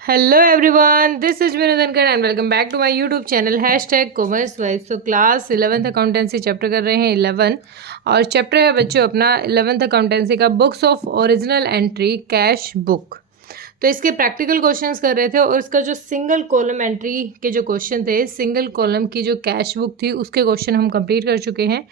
Hello everyone, this is Vinod Dhankhar and welcome back to my YouTube channel #commerce wise. तो class 11th accountancy chapter कर रहे हैं 11 और chapter है बच्चों अपना 11th अकाउंटेंसी का books of original entry cash book. तो इसके प्रैक्टिकल क्वेश्चंस कर रहे थे और इसका जो सिंगल कॉलम एंट्री के जो क्वेश्चन थे, सिंगल कॉलम की जो कैश बुक थी उसके क्वेश्चन हम कंप्लीट कर चुके हैं।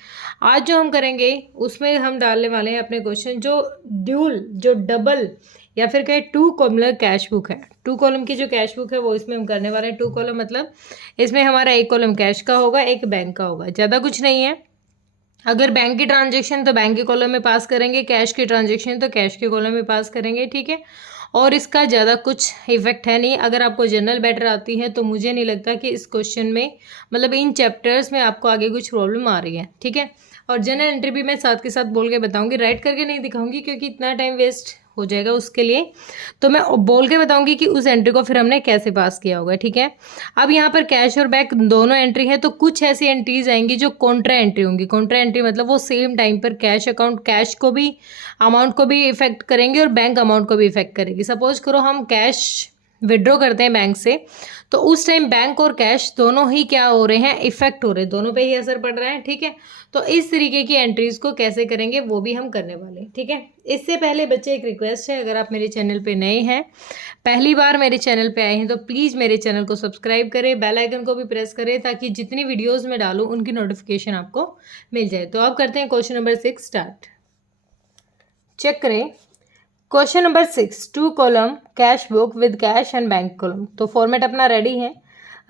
आज जो हम करेंगे उसमें हम डालने वाले हैं अपने क्वेश्चन जो ड्यूल, जो डबल या फिर कहे 2 कॉलम कैश बुक है। 2 कॉलम की जो कैश बुक है वो इसमें हम करने वाले हैं। 2 कॉलम मतलब इसमें हमारा एक कॉलम कैश का होगा, एक बैंक का होगा, ज़्यादा कुछ नहीं है। अगर बैंक की ट्रांजेक्शन तो बैंक के कॉलम में पास करेंगे, कैश की ट्रांजेक्शन तो कैश के कॉलम में पास करेंगे, ठीक है। और इसका ज़्यादा कुछ इफेक्ट है नहीं। अगर आपको जनरल बेटर आती है तो मुझे नहीं लगता कि इस क्वेश्चन में मतलब इन चैप्टर्स में आपको आगे कुछ प्रॉब्लम आ रही है, ठीक है। और जनरल एंट्री भी मैं साथ के साथ बोल के बताऊंगी, राइट करके नहीं दिखाऊंगी क्योंकि इतना टाइम वेस्ट हो जाएगा उसके लिए। तो मैं बोल के बताऊंगी कि उस एंट्री को फिर हमने कैसे पास किया होगा, ठीक है। अब यहाँ पर कैश और बैंक दोनों एंट्री है तो कुछ ऐसी एंट्रीज आएंगी जो कॉन्ट्रा एंट्री होंगी। कॉन्ट्रा एंट्री मतलब वो सेम टाइम पर कैश अकाउंट, कैश को भी, अमाउंट को भी इफेक्ट करेंगे और बैंक अमाउंट को भी इफेक्ट करेगी। सपोज करो हम कैश विड्रॉ करते हैं बैंक से, तो उस टाइम बैंक और कैश दोनों ही क्या हो रहे हैं, इफेक्ट हो रहे हैं, दोनों पे ही असर पड़ रहा है, ठीक है। तो इस तरीके की एंट्रीज को कैसे करेंगे वो भी हम करने वाले हैं, ठीक है। इससे पहले बच्चे एक रिक्वेस्ट है, अगर आप मेरे चैनल पे नए हैं, पहली बार मेरे चैनल पे आए हैं, तो प्लीज़ मेरे चैनल को सब्सक्राइब करें, बेल आइकन को भी प्रेस करें ताकि जितनी वीडियोस मैं डालूँ उनकी नोटिफिकेशन आपको मिल जाए। तो अब करते हैं क्वेश्चन नंबर 6 स्टार्ट। चेक करें question number 6, 2 column cash book with cash and bank column. तो फॉर्मेट अपना रेडी है।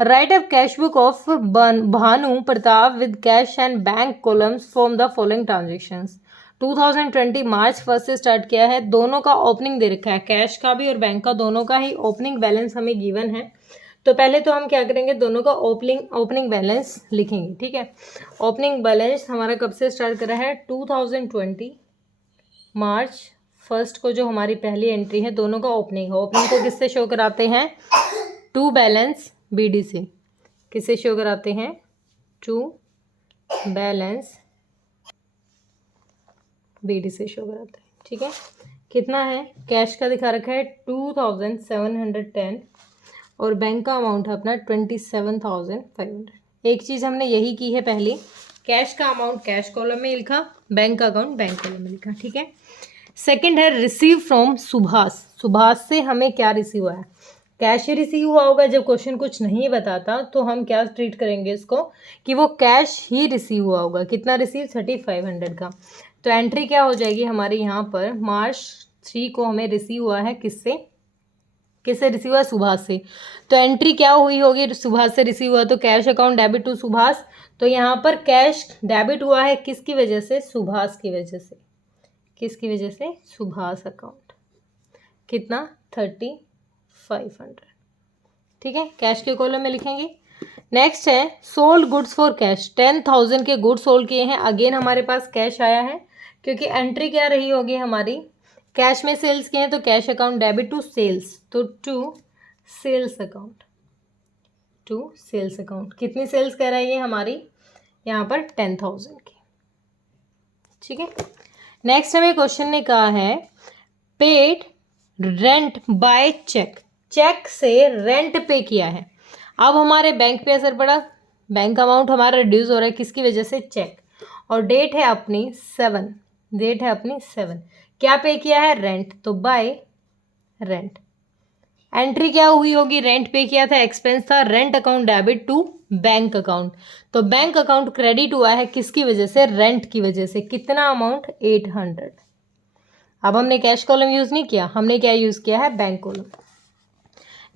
Right up cash book of Bhanu Pratap with cash and bank columns from the following transactions. 2020 मार्च 1 से स्टार्ट किया है, दोनों का opening दे रखा है, कैश का भी और बैंक का दोनों का ही ओपनिंग बैलेंस हमें गिवन है। तो पहले तो हम क्या करेंगे, दोनों का ओपनिंग बैलेंस लिखेंगे, ठीक है। ओपनिंग बैलेंस हमारा कब से स्टार्ट करा है, 2020 मार्च 1 को जो हमारी पहली एंट्री है, दोनों का ओपनिंग है। ओपनिंग को किससे शो कराते हैं, टू बैलेंस बीडी से। किससे शो कराते हैं, टू बैलेंस बीडी से शो कराते हैं, ठीक है। कितना है, कैश का दिखा रखा है 2710 और बैंक का अमाउंट है अपना 27,500। एक चीज़ हमने यही की है पहले, कैश का अमाउंट कैश कॉलम में लिखा, बैंक का अकाउंट बैंक कॉलम में लिखा, ठीक है। सेकंड है रिसीव फ्रॉम सुभाष। सुभाष से हमें क्या रिसीव हुआ है, कैश ही रिसीव हुआ होगा। जब क्वेश्चन कुछ नहीं बताता तो हम क्या ट्रीट करेंगे इसको कि वो कैश ही रिसीव हुआ होगा। कितना रिसीव, 3500 का। तो एंट्री क्या हो जाएगी हमारी यहाँ पर, मार्च 3 को हमें रिसीव हुआ है, किससे किससे रिसीव हुआ, सुभाष से। तो एंट्री क्या हुई होगी, सुभाष से रिसीव हुआ तो cash account debit to Subhash. तो यहाँ पर कैश डेबिट हुआ है किसकी वजह से, सुभाष की वजह से। किसकी वजह से, सुभाष अकाउंट। कितना, 3500, ठीक है। कैश के कॉलम में लिखेंगे। नेक्स्ट है सोल्ड गुड्स फॉर कैश। 10,000 के गुड्स सोल्ड किए हैं, अगेन हमारे पास कैश आया है क्योंकि एंट्री क्या रही होगी हमारी, कैश में सेल्स किए हैं तो cash account debit to sales, तो to sales account, to sales account. कितनी सेल्स कह रहा है ये हमारी, यहाँ पर 10,000 की, ठीक है। नेक्स्ट हमें क्वेश्चन ने कहा है paid rent by cheque. Cheque से रेंट पे किया है। अब हमारे बैंक पे असर पड़ा, बैंक अमाउंट हमारा रिड्यूस हो रहा है, किसकी वजह से, चेक। और डेट है अपनी 7, डेट है अपनी 7। क्या पे किया है, रेंट, तो बाय रेंट। एंट्री क्या हुई होगी, रेंट पे किया था, एक्सपेंस था, rent account debit to bank account. तो बैंक अकाउंट क्रेडिट हुआ है किसकी वजह से, रेंट की वजह से। कितना अमाउंट, 800। अब हमने कैश कॉलम यूज नहीं किया, हमने क्या यूज किया है, बैंक कॉलम।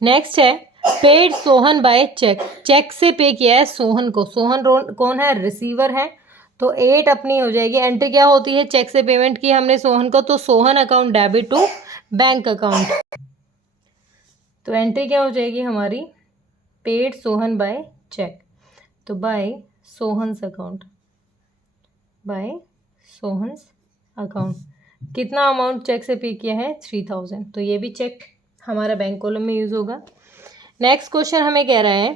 नेक्स्ट है paid Sohan by cheque. Cheque से पे किया है सोहन को। सोहन कौन है, रिसीवर है। तो 8 अपनी हो जाएगी। एंट्री क्या होती है, चेक से पेमेंट की हमने सोहन को, तो Sohan account debit to bank account. तो एंट्री क्या हो जाएगी हमारी, पेड सोहन बाय चेक, तो by Sohan's account, by Sohan's account. कितना अमाउंट चेक से पे किया है, 3000। तो ये भी चेक हमारा बैंक कॉलम में यूज होगा। नेक्स्ट क्वेश्चन हमें कह रहा है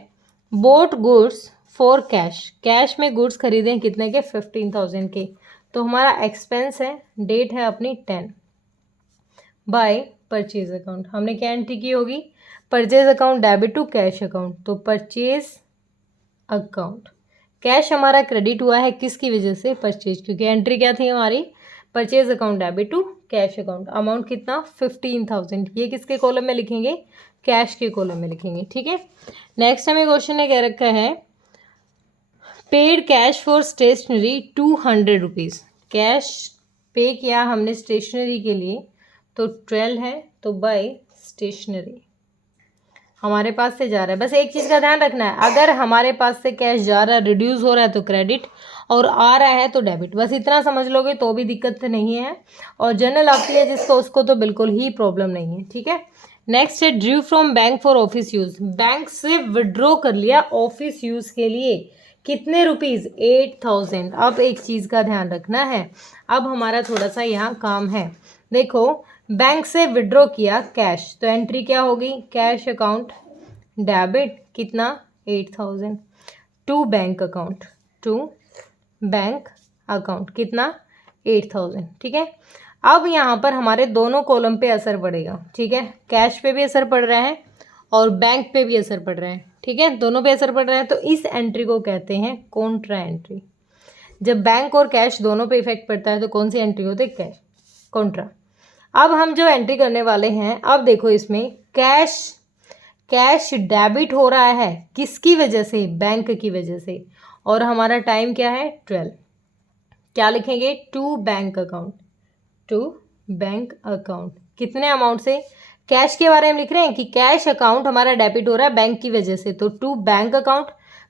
boat goods for cash. Cash में गुड्स खरीदे हैं कितने के, 15,000 के। तो हमारा एक्सपेंस है, डेट है अपनी 10, बाय परचेज अकाउंट। हमने क्या एंट्री की होगी, purchase account debit to cash account, तो परचेज अकाउंट। कैश हमारा क्रेडिट हुआ है किसकी वजह से, परचेज, क्योंकि एंट्री क्या थी हमारी, purchase account debit to cash account. Amount कितना, 15,000। ये किसके कॉलम में लिखेंगे, कैश के कॉलम में लिखेंगे, ठीक है। नेक्स्ट हमें क्वेश्चन ने क्या रखा है, paid cash for stationery 200 rupees. Cash pay किया हमने स्टेशनरी के लिए, तो 12 है, तो बाय स्टेशनरी हमारे पास से जा रहा है। बस एक चीज़ का ध्यान रखना है, अगर हमारे पास से कैश जा रहा है, रिड्यूस हो रहा है, तो क्रेडिट, और आ रहा है तो डेबिट। बस इतना समझ लोगे तो भी दिक्कत नहीं है, और जनरल आती है जिसको, उसको तो बिल्कुल ही प्रॉब्लम नहीं है, ठीक है। नेक्स्ट है Drew from bank for office use. Bank से विड्रॉ कर लिया ऑफिस यूज़ के लिए, कितने रुपीज़, 8,000। अब एक चीज़ का ध्यान रखना है, अब हमारा थोड़ा सा यहाँ काम है। देखो, बैंक से विड्रॉ किया कैश, तो एंट्री क्या होगी, कैश अकाउंट डेबिट, कितना, 8,000, to bank account, to bank account, कितना, 8,000, ठीक है। अब यहाँ पर हमारे दोनों कॉलम पे असर पड़ेगा, ठीक है। कैश पे भी असर पड़ रहा है और बैंक पे भी असर पड़ रहा है, ठीक है, दोनों पे असर पड़ रहा है। तो इस एंट्री को कहते हैं कॉन्ट्रा एंट्री। जब बैंक और कैश दोनों पे इफेक्ट पड़ता है तो कौन सी एंट्री होती है, कैश, कॉन्ट्रा। अब हम जो एंट्री करने वाले हैं, अब देखो इसमें कैश डेबिट हो रहा है किसकी वजह से, बैंक की वजह से, और हमारा टाइम क्या है, 12। क्या लिखेंगे, to bank account, to bank account, कितने अमाउंट से, कैश के बारे में लिख रहे हैं कि कैश अकाउंट हमारा डेबिट हो रहा है बैंक की वजह से, तो टू बैंक अकाउंट।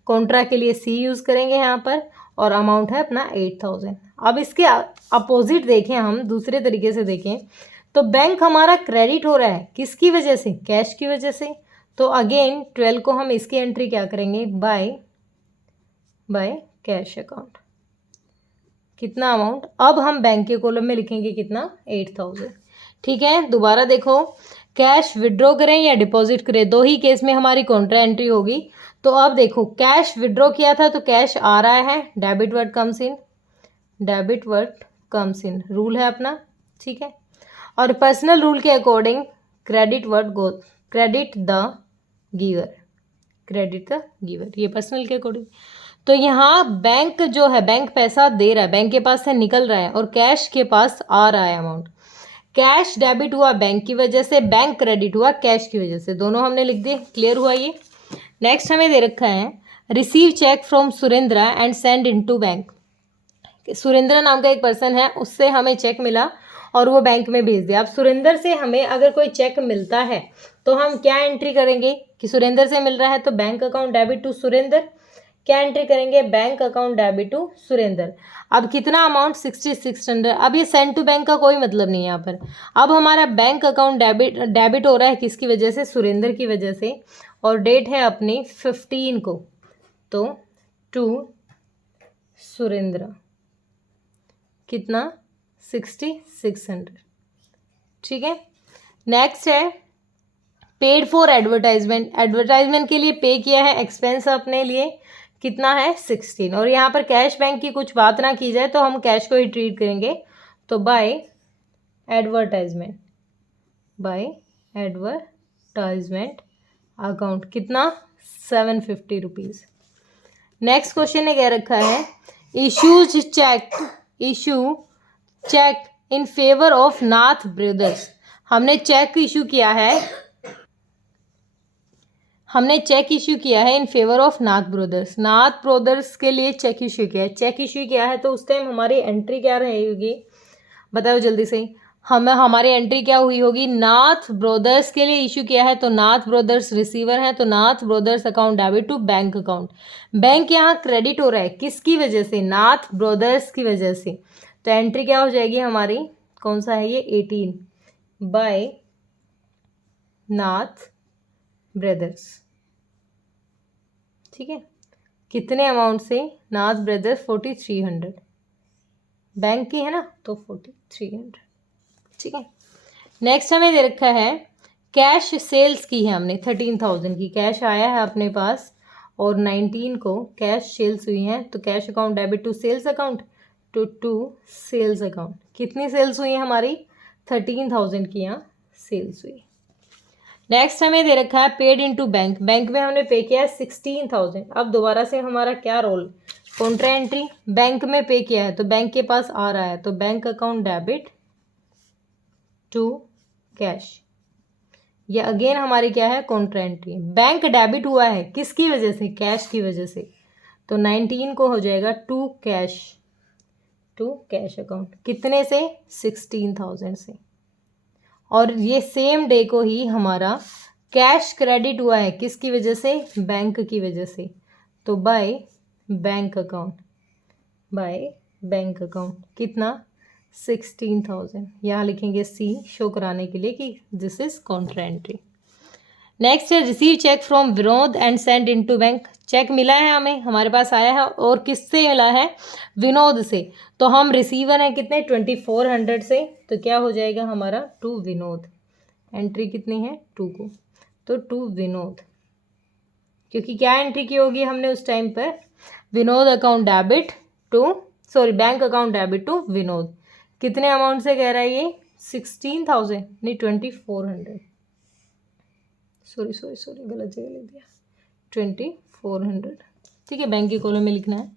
कॉन्ट्रा के लिए सी यूज़ करेंगे यहाँ पर, और अमाउंट है अपना 8,000। अब इसके अपोजिट देखें, हम दूसरे तरीके से देखें, तो बैंक हमारा क्रेडिट हो रहा है किसकी वजह से, कैश की वजह से, तो अगेन 12 को हम इसकी एंट्री क्या करेंगे, बाय कैश अकाउंट, कितना अमाउंट, अब हम बैंक के कॉलम में लिखेंगे कितना, 8,000, ठीक है। दोबारा देखो, कैश विड्रॉ करें या डिपॉजिट करें, दो ही केस में हमारी कॉन्ट्रा एंट्री होगी। तो अब देखो, कैश विड्रॉ किया था तो कैश आ रहा है, debit word comes in, debit word comes in, rule है अपना, ठीक है। और पर्सनल रूल के according credit word go, credit the giver, credit the giver, ये पर्सनल के अकॉर्डिंग। तो यहाँ बैंक जो है, बैंक पैसा दे रहा है, बैंक के पास से निकल रहा है, और कैश के पास आ रहा है अमाउंट। कैश डेबिट हुआ बैंक की वजह से, बैंक क्रेडिट हुआ कैश की वजह से, दोनों हमने लिख दिए, क्लियर हुआ ये। नेक्स्ट हमें दे रखा है, receive cheque from Surendra and send into bank. Surendra नाम का एक पर्सन है, उससे हमें चेक मिला और वो बैंक में भेज दिया। अब सुरेंद्र से हमें अगर कोई चेक मिलता है तो हम क्या एंट्री करेंगे, कि सुरेंद्र से मिल रहा है तो bank account debit to Surendra, क्या एंट्री करेंगे, bank account debit to Surendra. अब कितना अमाउंट, 6600। अब ये सेंड टू बैंक का कोई मतलब नहीं है यहाँ पर। अब हमारा बैंक अकाउंट डेबिट हो रहा है किसकी वजह से, सुरेंद्र की वजह से, और डेट है अपनी 15 को, तो टू सुरेंद्र, कितना, 6600, ठीक है। नेक्स्ट है पेड फॉर एडवर्टाइजमेंट, एडवर्टाइजमेंट के लिए पे किया है, एक्सपेंस अपने लिए, कितना है, 16। और यहाँ पर कैश बैंक की कुछ बात ना की जाए तो हम कैश को ही ट्रीट करेंगे, तो by advertisement, by advertisement account, कितना, 750 रुपीज़। नेक्स्ट क्वेश्चन ने क्या रखा है, issue cheque in favour of Nath brothers. हमने चेक इशू किया है in favour of Nath brothers. Nath brothers के लिए चेक इशू किया है, चेक इशू किया है, तो उस टाइम हमारी एंट्री क्या रहेगी, बताओ जल्दी से। हमारी एंट्री क्या हुई होगी, नाथ ब्रदर्स के लिए इशू किया है, तो नाथ ब्रदर्स रिसीवर हैं, तो Nath brothers account debit to bank account. Bank यहाँ क्रेडिट हो रहा है किसकी वजह से, नाथ ब्रदर्स की वजह से, तो एंट्री क्या हो जाएगी हमारी, कौन सा है ये, 18, बाय नाथ ब्रदर्स, ठीक है। कितने अमाउंट से, नाथ ब्रदर्स 4300, बैंक की है ना, तो 4300, ठीक है। नेक्स्ट हमें दे रखा है, कैश सेल्स की है हमने 13,000 की, कैश आया है अपने पास, और 19 को कैश सेल्स हुई हैं, तो cash account debit to sales account, to sales account. कितनी सेल्स हुई है हमारी, 13,000 की यहाँ सेल्स हुई। नेक्स्ट हमें दे रखा है पेड इनटू बैंक, बैंक में हमने पे किया है 16,000। अब दोबारा से हमारा क्या रोल, कॉन्ट्रा एंट्री, बैंक में पे किया है तो बैंक के पास आ रहा है तो bank account debit to cash, ये अगेन हमारी क्या है, कॉन्ट्रा एंट्री। बैंक डेबिट हुआ है किसकी वजह से, कैश की वजह से, तो 19 को हो जाएगा टू कैश अकाउंट, कितने से, 16,000 से। और ये सेम डे को ही हमारा कैश क्रेडिट हुआ है किसकी वजह से, बैंक की वजह से, तो बाय बैंक अकाउंट कितना, 16,000। यहाँ लिखेंगे सी शो कराने के लिए कि this is contra entry. Next है receive cheque from Vinod and send into bank, cheque मिला है हमें, हमारे पास आया है और किससे मिला है, विनोद से, तो हम रिसीवर हैं कितने, 2400 से, तो क्या हो जाएगा हमारा टू विनोद, एंट्री कितनी है 2 को, तो टू विनोद, क्योंकि क्या एंट्री की होगी हमने उस टाइम पर, Vinod account debit to, sorry bank account debit to Vinod, कितने अमाउंट से कह रहा है ये, 16,000 नहीं 2400, सॉरी गलत जगह लिख दिया, 2400, ठीक है, बैंक के कॉलम में लिखना है।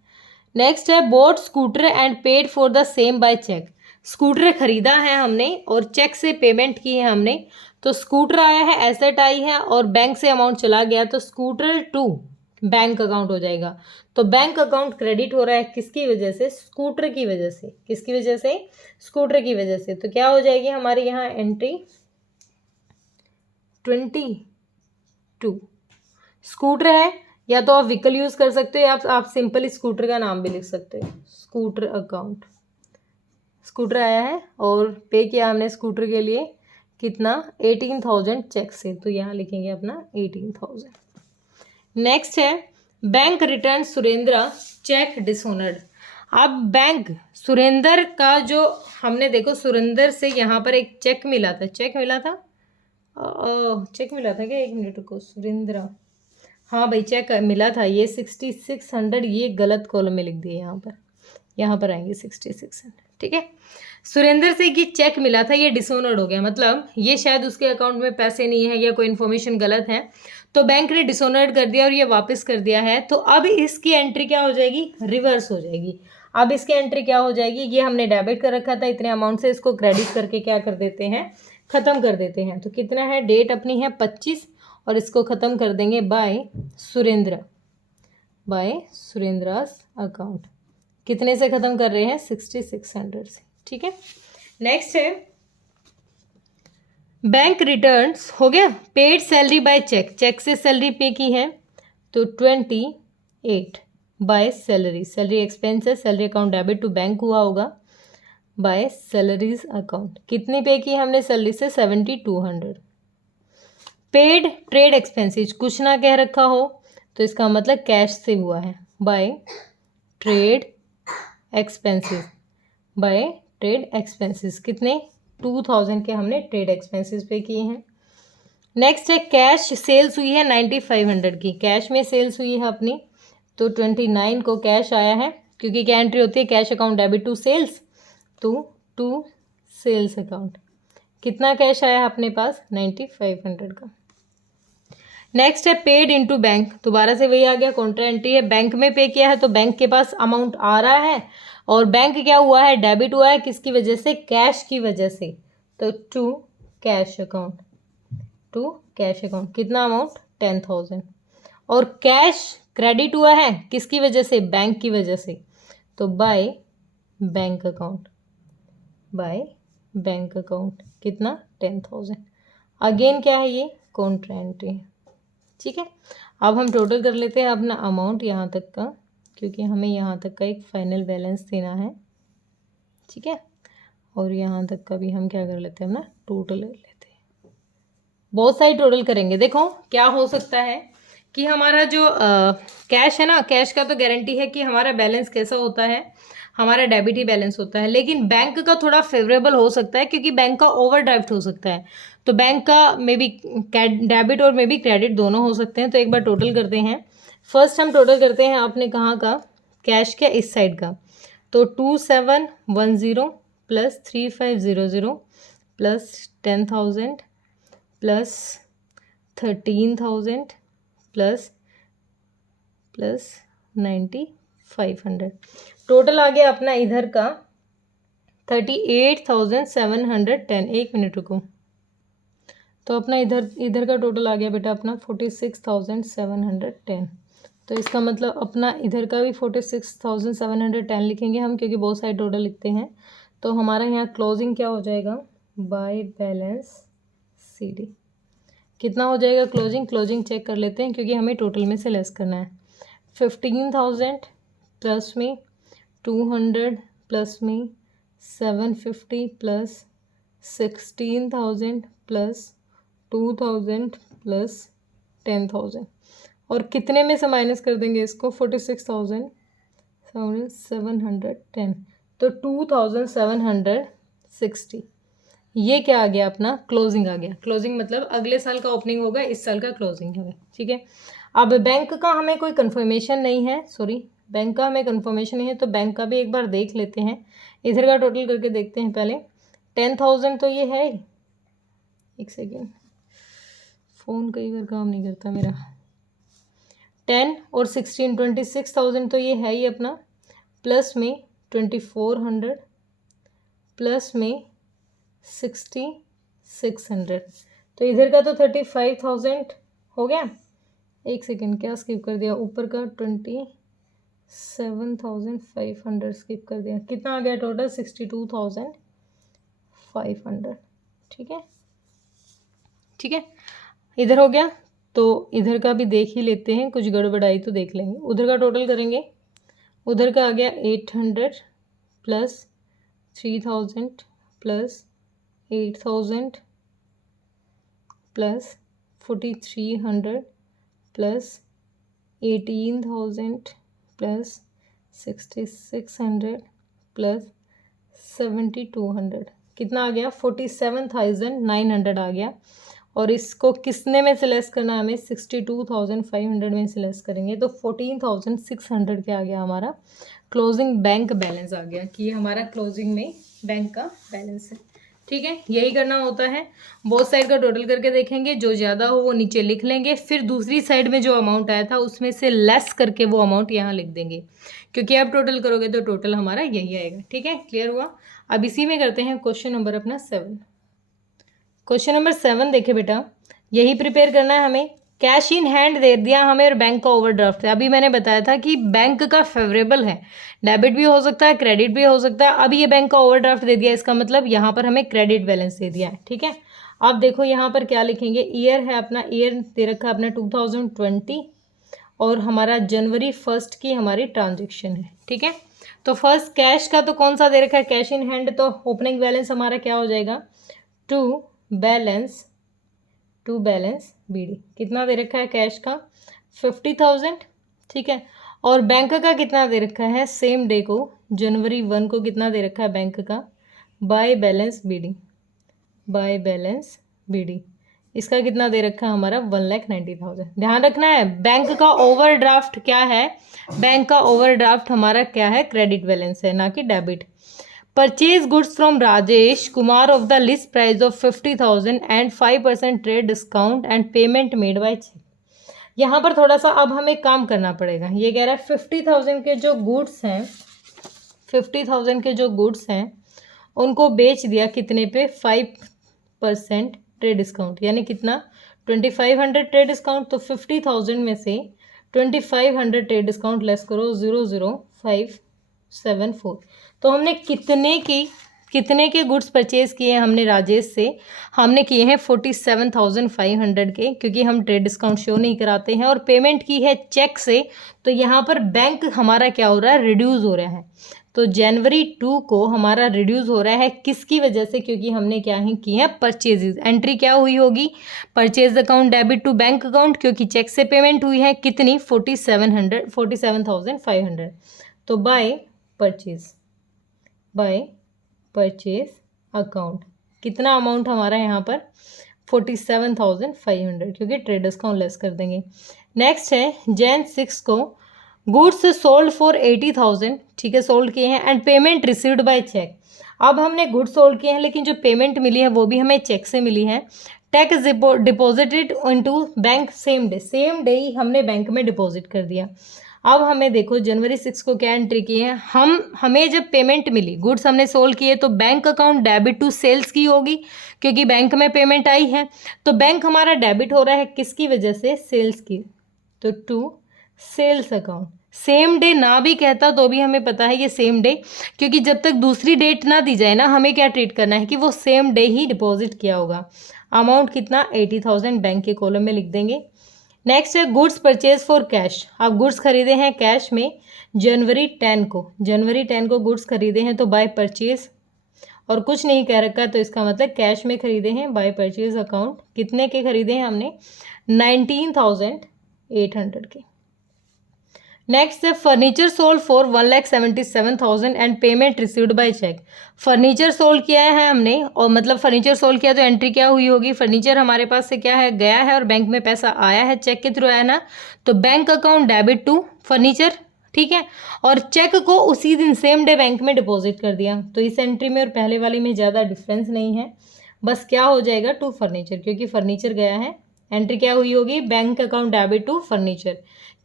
नेक्स्ट है bought scooter and paid for the same by cheque, scooter खरीदा है हमने और चेक से पेमेंट की है हमने, तो स्कूटर आया है, एसेट आई है और बैंक से अमाउंट चला गया, तो स्कूटर टू बैंक अकाउंट हो जाएगा, तो बैंक अकाउंट क्रेडिट हो रहा है किसकी वजह से, स्कूटर की वजह से, किसकी वजह से, स्कूटर की वजह से, तो क्या हो जाएगी हमारी यहाँ एंट्री 22। स्कूटर है, या तो आप व्हीकल यूज कर सकते हो या आप सिंपल स्कूटर का नाम भी लिख सकते हो, स्कूटर अकाउंट, स्कूटर आया है और पे किया हमने स्कूटर के लिए कितना, 18,000 चेक से, तो यहाँ लिखेंगे अपना 18,000। नेक्स्ट है bank return Surendra cheque dishonoured, अब बैंक सुरेंद्र का जो हमने देखो, सुरेंद्र से यहाँ पर एक चेक मिला था, चेक मिला था क्या, एक मिनट को, सुरेंद्र, हाँ भाई चेक मिला था, ये 6600, ये गलत कॉलम में लिख दिए, यहाँ पर आएंगे 6600, ठीक है। सुरेंद्र से ये चेक मिला था, ये डिसऑनर्ड हो गया, मतलब ये शायद उसके अकाउंट में पैसे नहीं है या कोई इन्फॉर्मेशन गलत है, तो बैंक ने डिसऑनर्ड कर दिया और ये वापस कर दिया है, तो अब इसकी एंट्री क्या हो जाएगी, रिवर्स हो जाएगी। अब इसकी एंट्री क्या हो जाएगी, ये हमने डेबिट कर रखा था इतने अमाउंट से, इसको क्रेडिट करके क्या कर देते हैं, ख़त्म कर देते हैं, तो कितना है, डेट अपनी है 25 और इसको ख़त्म कर देंगे बाय सुरेंद्रास अकाउंट, कितने से ख़त्म कर रहे हैं, 6600 से, ठीक है। नेक्स्ट है बैंक रिटर्न्स, हो गया, paid salary by cheque, cheque से सैलरी पे की है, तो 28 by salary expenses, salary account debit to bank हुआ होगा बाय सैलरीज अकाउंट, कितनी पे की हमने सैलरी से, 7200। पेड ट्रेड एक्सपेंसेस, कुछ ना कह रखा हो तो इसका मतलब कैश से हुआ है, बाय ट्रेड एक्सपेंसेस, कितने, 2000 के हमने ट्रेड एक्सपेंसेस पे किए हैं। नेक्स्ट है कैश सेल्स हुई है 9500 की, कैश में सेल्स हुई है अपनी, तो 29 को कैश आया है, क्योंकि क्या एंट्री होती है, cash account debit to sales, तो टू सेल्स अकाउंट, कितना कैश आया है अपने पास, 9500 का। नेक्स्ट है पेड इनटू बैंक, दोबारा से वही आ गया, कॉन्ट्रा एंट्री है, बैंक में पे किया है तो बैंक के पास अमाउंट आ रहा है और बैंक क्या हुआ है, डेबिट हुआ है, किसकी वजह से, कैश की वजह से, तो टू कैश अकाउंट, कितना अमाउंट, 10,000, और कैश क्रेडिट हुआ है किसकी वजह से, बैंक की वजह से, तो बाय बैंक अकाउंट कितना, 10,000, अगेन क्या है ये, कॉन्ट्रा एंट्री है, ठीक है। अब हम टोटल कर लेते हैं अपना अमाउंट यहाँ तक का, क्योंकि हमें यहाँ तक का एक फाइनल बैलेंस देना है, ठीक है, और यहाँ तक का भी हम क्या कर लेते हैं, अपना टोटल कर लेते हैं, बहुत सारी टोटल करेंगे। देखो क्या हो सकता है कि हमारा जो कैश है ना, कैश का तो गारंटी है कि हमारा बैलेंस कैसा होता है, हमारा डेबिट ही बैलेंस होता है, लेकिन बैंक का थोड़ा फेवरेबल हो सकता है, क्योंकि बैंक का ओवरड्राफ्ट हो सकता है, तो बैंक का मे बी डेबिट और मे बी क्रेडिट दोनों हो सकते हैं। तो एक बार टोटल करते हैं, फर्स्ट हम टोटल करते हैं आपने कहाँ का, कैश के इस साइड का, तो 2710 plus 3500 plus 10,000 plus 13,000 plus 9,500, total आ गया अपना इधर का 38,710। एक मिनट रुको, तो अपना इधर का टोटल आ गया बेटा अपना 46,710। तो इसका मतलब अपना इधर का भी 46,710 लिखेंगे हम, क्योंकि बहुत सारे टोटल लिखते हैं। तो हमारा यहाँ क्लोजिंग क्या हो जाएगा, बाय बैलेंस CD कितना हो जाएगा क्लोजिंग चेक कर लेते हैं, क्योंकि हमें टोटल में से लेस करना है। 15,000 प्लस में 200 प्लस में 750 प्लस 16,000 प्लस 2,000 प्लस 10,000, और कितने में से माइनस कर देंगे इसको, 46,710, तो 2,760। ये क्या आ गया अपना क्लोजिंग आ गया। क्लोजिंग मतलब अगले साल का ओपनिंग होगा, इस साल का क्लोजिंग होगा, ठीक है। अब बैंक का हमें कोई कंफर्मेशन नहीं है, बैंक का हमें कंफर्मेशन नहीं है, तो बैंक का भी एक बार देख लेते हैं। इधर का टोटल करके देखते हैं पहले। 10,000 तो ये है, एक सेकेंड, फ़ोन कई बार काम नहीं करता मेरा। 10 और 16 26,000 तो ये है ही अपना, प्लस में 2,400 प्लस में 6,600, तो इधर का तो 35,000 हो गया। एक सेकेंड, क्या स्किप कर दिया, ऊपर का 27,500 स्किप कर दिया, कितना आ गया टोटल 62,500, ठीक है, ठीक है, इधर हो गया। तो इधर का भी देख ही लेते हैं, कुछ गड़बड़ाई तो देख लेंगे। उधर का टोटल करेंगे, उधर का आ गया 800 plus 3,000 plus 8,000 plus 4,300 plus 18,000 plus 6,600 plus 7,200, कितना आ गया 47,900 आ गया। और इसको किसने में से लेस करना है हमें, 62,500 में से लेस करेंगे, तो 14,600 क्या आ गया हमारा क्लोजिंग बैंक बैलेंस आ गया, कि ये हमारा क्लोजिंग में बैंक का बैलेंस है, ठीक है। यही करना होता है, बोथ साइड का टोटल करके देखेंगे, जो ज़्यादा हो वो नीचे लिख लेंगे, फिर दूसरी साइड में जो अमाउंट आया था उसमें से लेस करके वो अमाउंट यहाँ लिख देंगे, क्योंकि आप टोटल करोगे तो टोटल हमारा यही आएगा, ठीक है। क्लियर हुआ। अब इसी में करते हैं क्वेश्चन नंबर अपना 7। क्वेश्चन नंबर 7 देखे बेटा, यही प्रिपेयर करना है हमें। कैश इन हैंड दे दिया हमें और बैंक का ओवरड्राफ्ट है। अभी मैंने बताया था कि बैंक का फेवरेबल है, डेबिट भी हो सकता है, क्रेडिट भी हो सकता है। अभी ये बैंक का ओवरड्राफ्ट दे दिया, इसका मतलब यहाँ पर हमें क्रेडिट बैलेंस दे दिया है, ठीक है। अब देखो यहाँ पर क्या लिखेंगे, ईयर है अपना, ईयर दे रखा है अपना 2020, और हमारा जनवरी 1 की हमारी ट्रांजेक्शन है, ठीक है। तो फर्स्ट कैश का तो कौन सा दे रखा है, कैश इन हैंड, तो ओपनिंग बैलेंस हमारा क्या हो जाएगा, टू बैलेंस BD, कितना दे रखा है कैश का 50,000, ठीक है। और बैंक का कितना दे रखा है, सेम डे को जनवरी 1 को कितना दे रखा है बैंक का, बाय बैलेंस BD, इसका कितना दे रखा है हमारा 1,90,000। ध्यान रखना है बैंक का ओवरड्राफ्ट क्या है, बैंक का ओवरड्राफ्ट हमारा क्या है, क्रेडिट बैलेंस है, ना कि debit. Purchase goods from Rajesh Kumar of the list price of 50,000 and 5% trade discount and payment made by cheque. यहाँ पर थोड़ा सा अब हमें काम करना पड़ेगा। ये कह रहा है 50,000 के जो गुड्स हैं, 50,000 के जो गुड्स हैं उनको बेच दिया कितने पे, 5% ट्रेड डिस्काउंट, यानी कितना 2,500 ट्रेड डिस्काउंट। तो 50,000 में से 2,500 ट्रेड डिस्काउंट लेस करो 0,0574। तो हमने कितने के गुड्स परचेज किए हैं हमने राजेश से, हमने किए हैं 47,500 के, क्योंकि हम ट्रेड डिस्काउंट शो नहीं कराते हैं, और पेमेंट की है चेक से। तो यहाँ पर बैंक हमारा क्या हो रहा है, रिड्यूस हो रहा है। तो जनवरी 2 को हमारा रिड्यूस हो रहा है, किसकी वजह से, क्योंकि हमने क्या है किए हैं परचेजेस। एंट्री क्या हुई होगी, purchase account debit to bank account, क्योंकि चेक से पेमेंट हुई है कितनी 47,500। तो बाय परचेज अकाउंट कितना अमाउंट हमारा यहाँ पर 47,500, क्योंकि ट्रेड डिस्काउंट लेस कर देंगे। नेक्स्ट है Jan 6 को गुड्स सोल्ड फॉर 80,000, ठीक है, सोल्ड किए हैं, and payment received by cheque. अब हमने गुड्स सोल्ड किए हैं, लेकिन जो पेमेंट मिली है वो भी हमें चेक से मिली है। Take deposited into bank same day ही हमने बैंक में डिपॉजिट कर दिया। अब हमें देखो जनवरी 6 को क्या एंट्री की है, हमें जब पेमेंट मिली, गुड्स हमने सोल्ड किए, तो bank account debit to sales की होगी क्योंकि बैंक में पेमेंट आई है। तो बैंक हमारा डेबिट हो रहा है किसकी वजह से, सेल्स की, तो to sales account. Same day ना भी कहता तो भी हमें पता है ये सेम डे, क्योंकि जब तक दूसरी डेट ना दी जाए ना, हमें क्या ट्रीट करना है कि वो सेम डे ही डिपॉजिट किया होगा। अमाउंट कितना, 80,000 बैंक के कॉलम में लिख देंगे। नेक्स्ट है गुड्स परचेज फॉर कैश। आप गुड्स खरीदे हैं कैश में जनवरी 10 को गुड्स खरीदे हैं तो बाय परचेज, और कुछ नहीं कह रखा तो इसका मतलब कैश में खरीदे हैं बाय परचेज अकाउंट। कितने के खरीदे हैं हमने, 19,800 के। नेक्स्ट है furniture sold for 1,77,000 and payment received by cheque. Furniture sold किया है हमने, और मतलब फर्नीचर सोल्ड किया तो एंट्री क्या हुई होगी, फर्नीचर हमारे पास से क्या है, गया है, और बैंक में पैसा आया है, चेक के थ्रू आया ना, तो bank account debit to furniture, ठीक है, और चेक को उसी दिन सेम डे बैंक में डिपॉजिट कर दिया। तो इस एंट्री में और पहले वाली में ज़्यादा डिफरेंस नहीं है, बस क्या हो जाएगा, टू फर्नीचर, क्योंकि फर्नीचर गया है। एंट्री क्या हुई होगी, bank account debit to furniture.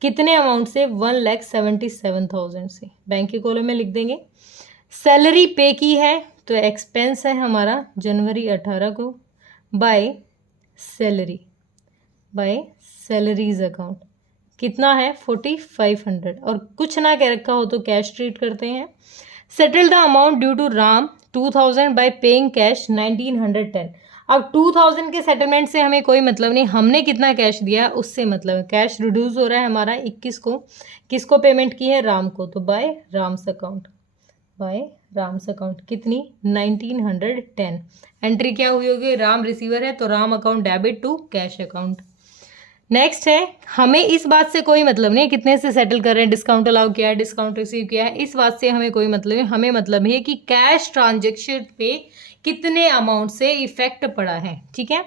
कितने अमाउंट से, 1,77,000 से, बैंक के कॉलम में लिख देंगे। सैलरी पे की है तो एक्सपेंस है हमारा जनवरी 18 को बाय सैलरीज अकाउंट। कितना है, 4,500, और कुछ ना कह रखा हो तो कैश ट्रीट करते हैं। Settle the amount due to Ram 2,000 by paying cash 1,910। अब 2,000 के सेटलमेंट से हमें कोई मतलब नहीं, हमने कितना कैश दिया उससे मतलब है। कैश रिड्यूस हो रहा है हमारा 21 को, किसको पेमेंट की है, राम को, तो बाय राम्स अकाउंट, कितनी, 1,910। एंट्री क्या हुई होगी, राम रिसीवर है तो Ram account debit to cash account. Next है, हमें इस बात से कोई मतलब नहीं कितने से सेटल कर रहे हैं, डिस्काउंट अलाउ किया है, डिस्काउंट रिसीव किया है, इस बात से हमें कोई मतलब नहीं। हमें मतलब है कि कैश ट्रांजेक्शन पे कितने अमाउंट से इफेक्ट पड़ा है, ठीक है।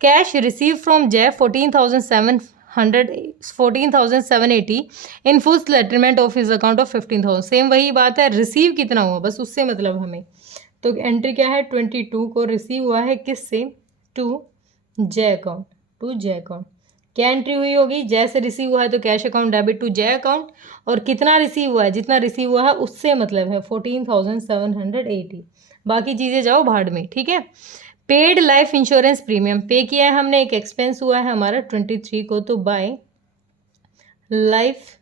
कैश रिसीव फ्रॉम जय 14,780 in full settlement of his account of 15,000। Same वही बात है, रिसीव कितना हुआ बस उससे मतलब हमें। तो एंट्री क्या है, 22 को रिसीव हुआ है किससे, टू जय अकाउंट। क्या एंट्री हुई होगी, जय से रिसीव हुआ है तो कैश अकाउंट डेबिट टू जय अकाउंट, और कितना रिसीव हुआ है, जितना रिसीव हुआ है उससे मतलब है 14,780। बाकी चीज़ें जाओ भाड़ में, ठीक है। पेड लाइफ इंश्योरेंस प्रीमियम, पे किया है हमने, एक एक्सपेंस हुआ है हमारा 23 को, तो bye life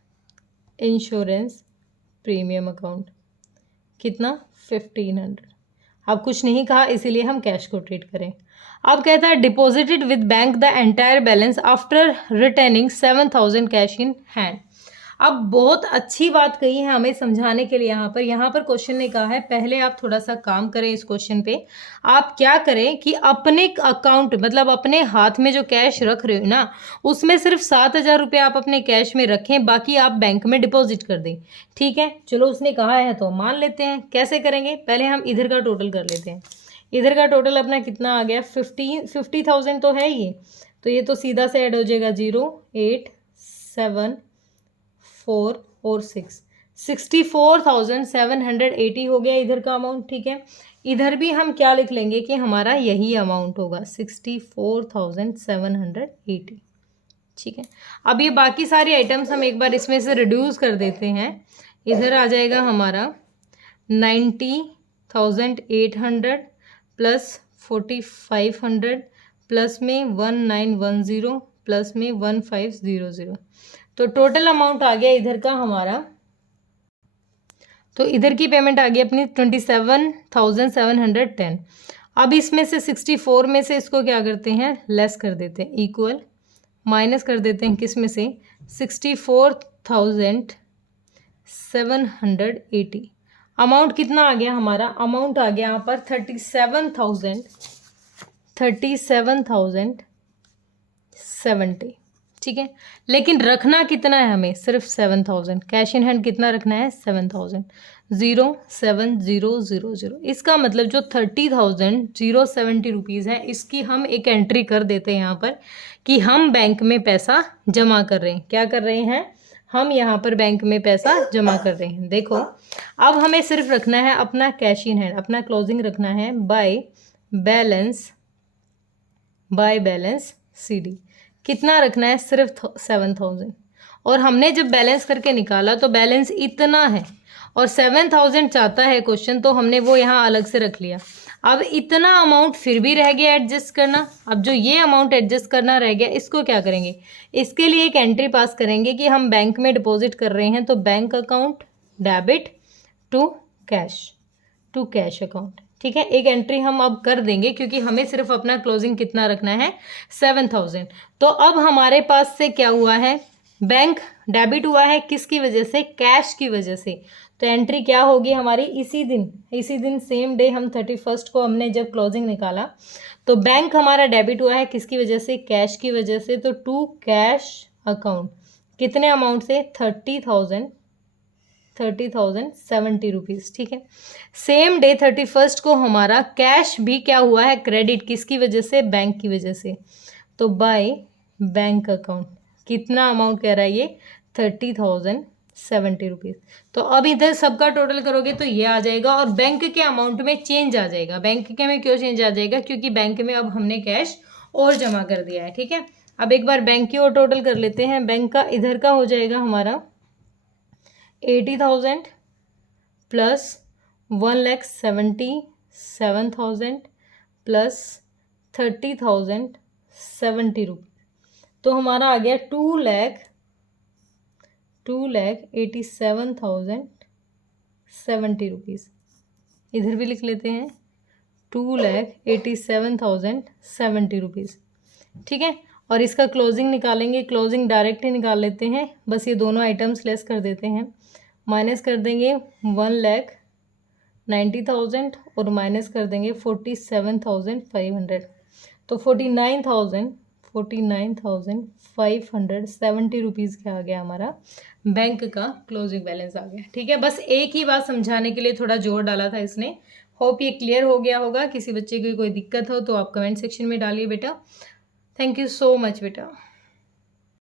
insurance premium account, कितना, 1,500। अब कुछ नहीं कहा इसीलिए हम कैश को ट्रीट करें। अब कहता है deposited with bank the entire balance after returning 7,000 cash in hand. अब बहुत अच्छी बात कही है हमें समझाने के लिए। यहाँ पर क्वेश्चन ने कहा है, पहले आप थोड़ा सा काम करें इस क्वेश्चन पे। आप क्या करें कि अपने अकाउंट मतलब अपने हाथ में जो कैश रख रहे हो ना, उसमें सिर्फ 7,000 रुपये आप अपने कैश में रखें, बाकी आप बैंक में डिपॉजिट कर दें, ठीक है। चलो उसने कहा है तो मान लेते हैं। कैसे करेंगे, पहले हम इधर का टोटल कर लेते हैं। इधर का टोटल अपना कितना आ गया, 50,000 तो है ये, तो ये तो सीधा से ऐड हो जाएगा, 0, 8, 7, 4 और 6, 64,780 हो गया इधर का अमाउंट, ठीक है। इधर भी हम क्या लिख लेंगे कि हमारा यही अमाउंट होगा, 64,780, ठीक है। अब ये बाकी सारी आइटम्स हम एक बार इसमें से रिड्यूस कर देते हैं। इधर आ जाएगा हमारा 90,800 प्लस 4,500 प्लस में 1,910 प्लस में 1,500, तो टोटल अमाउंट आ गया इधर का हमारा। तो इधर की पेमेंट आ गई अपनी 27,710। अब इसमें से 64 में से इसको क्या करते हैं, लेस कर देते हैं, इक्वल माइनस कर देते हैं, किस में से, 64,780। अमाउंट कितना आ गया हमारा, अमाउंट आ गया यहाँ पर 37,070, ठीक है। लेकिन रखना कितना है हमें, सिर्फ 7,000। कैश इन हैंड कितना रखना है, 7,000, 07000। इसका मतलब जो 30,070 रुपीज़ है, इसकी हम एक एंट्री कर देते हैं यहाँ पर कि हम बैंक में पैसा जमा कर रहे हैं। क्या कर रहे हैं, हम यहाँ पर बैंक में पैसा जमा कर रहे हैं। देखो अब हमें सिर्फ रखना है अपना कैश इन हैंड, अपना क्लोजिंग रखना है by balance by balance CD। कितना रखना है? सिर्फ 7,000। और हमने जब बैलेंस करके निकाला तो बैलेंस इतना है और 7,000 चाहता है क्वेश्चन, तो हमने वो यहाँ अलग से रख लिया। अब इतना अमाउंट फिर भी रह गया एडजस्ट करना। अब जो ये अमाउंट एडजस्ट करना रह गया, इसको क्या करेंगे? इसके लिए एक एंट्री पास करेंगे कि हम बैंक में डिपॉजिट कर रहे हैं, तो bank account debit to cash account. ठीक है, एक एंट्री हम अब कर देंगे क्योंकि हमें सिर्फ अपना क्लोजिंग कितना रखना है? 7,000। तो अब हमारे पास से क्या हुआ है? बैंक डेबिट हुआ है, किसकी वजह से? कैश की वजह से। तो एंट्री क्या होगी हमारी? इसी दिन सेम डे हम 31st को हमने जब क्लोजिंग निकाला तो बैंक हमारा डेबिट हुआ है, किसकी वजह से? कैश की वजह से। तो टू कैश अकाउंट, कितने अमाउंट से? 30,070 रुपीज़। ठीक है, सेम डे 31st को हमारा कैश भी क्या हुआ है? क्रेडिट, किसकी वजह से? बैंक की वजह से। तो बाय बैंक अकाउंट कितना अमाउंट कह रहा है ये? 30,070 रुपीज़। तो अब इधर सबका टोटल करोगे तो ये आ जाएगा और बैंक के अमाउंट में चेंज आ जाएगा। बैंक के में क्यों चेंज आ जाएगा? क्योंकि बैंक में अब हमने कैश और जमा कर दिया है। ठीक है, अब एक बार बैंक की और टोटल कर लेते हैं। बैंक का इधर का हो जाएगा हमारा 80,000 प्लस 1,77,000 प्लस 30,070 रुपीज़। तो हमारा आ गया 2,87,070 रुपीज़। इधर भी लिख लेते हैं 2,87,070 रुपीज़। ठीक है, और इसका क्लोजिंग निकालेंगे। क्लोजिंग डायरेक्ट ही निकाल लेते हैं, बस ये दोनों आइटम्स लेस कर देते हैं। माइनस कर देंगे 1,90,000 और माइनस कर देंगे 47,500। तो 49,570 रुपीज़ क्या आ गया? हमारा बैंक का क्लोजिंग बैलेंस आ गया। ठीक है, बस एक ही बात समझाने के लिए थोड़ा जोर डाला था इसने। होप ये क्लियर हो गया होगा। किसी बच्चे की कोई दिक्कत हो तो आप कमेंट सेक्शन में डालिए बेटा। थैंक यू सो मच बेटा।